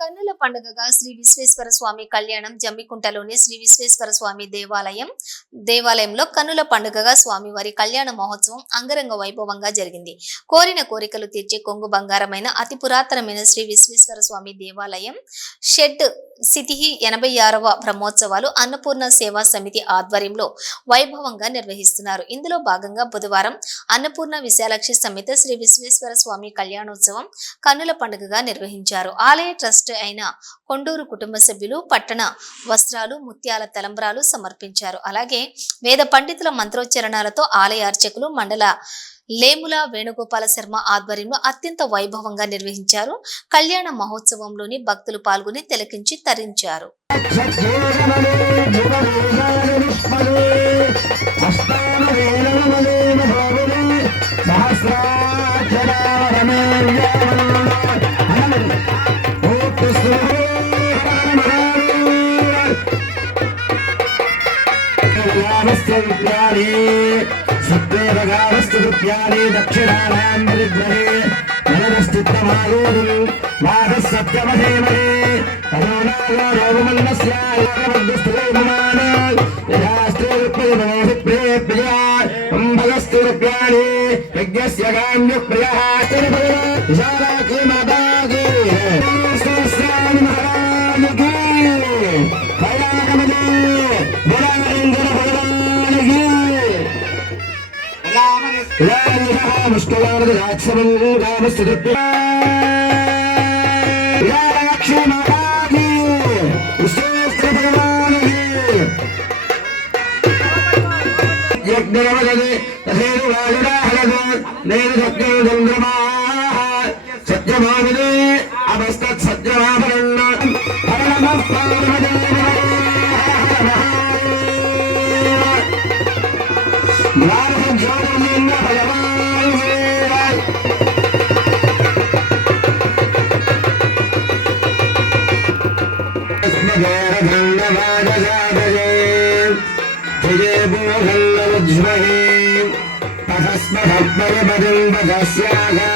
కన్నుల పండుగగా శ్రీ విశ్వేశ్వర స్వామి కళ్యాణం జమ్మికుంటలోని శ్రీ విశ్వేశ్వర స్వామి దేవాలయంలో కన్నుల పండుగగా స్వామివారి కళ్యాణ మహోత్సవం అంగరంగ వైభవంగా జరిగింది. కోరిన కోరికలు తీర్చే కొంగు బంగారమైన అతి పురాతనమైన శ్రీ విశ్వేశ్వర స్వామి దేవాలయం షెడ్ సిటీ 86వ బ్రహ్మోత్సవాలు అన్నపూర్ణ సేవా సమితి ఆధ్వర్యంలో వైభవంగా నిర్వహిస్తున్నారు. ఇందులో భాగంగా బుధవారం అన్నపూర్ణ విశాలాక్షి సమేత శ్రీ విశ్వేశ్వర స్వామి కళ్యాణోత్సవం కన్నుల పండుగగా నిర్వహించారు. ఆలయ ట్రస్ట్ అయిన కొండూరు కుటుంబ సభ్యులు పట్టణ వస్త్రాలు, ముత్యాల తలంబ్రాలు సమర్పించారు. అలాగే వేద పండితుల మంత్రోచ్చరణాలతో ఆలయ అర్చకులు మండల లేముల వేణుగోపాల శర్మ ఆధ్వర్యంలో అత్యంత వైభవంగా నిర్వహించారు. కళ్యాణ మహోత్సవంలోని భక్తులు పాల్గొని తిలకించి తరించారు. सत्यवगावस्तुत्यानि दक्षिणानां परिद्रहे नरस्तित्तमारूढं वाहसत्यमहेमहे तनोनागरोगमन्नस्यागमद्दस्तुलेभमानाल् यथास्त्रेप्रियमनोषप्रियप्रिया अम्बलस्तुरुप्याणि यज्ञस्य गान्यप्रियः विशालाक्षी माता की सहस्राणि महाराज की भयागमने बुरानरेन्द्र भगवान की जय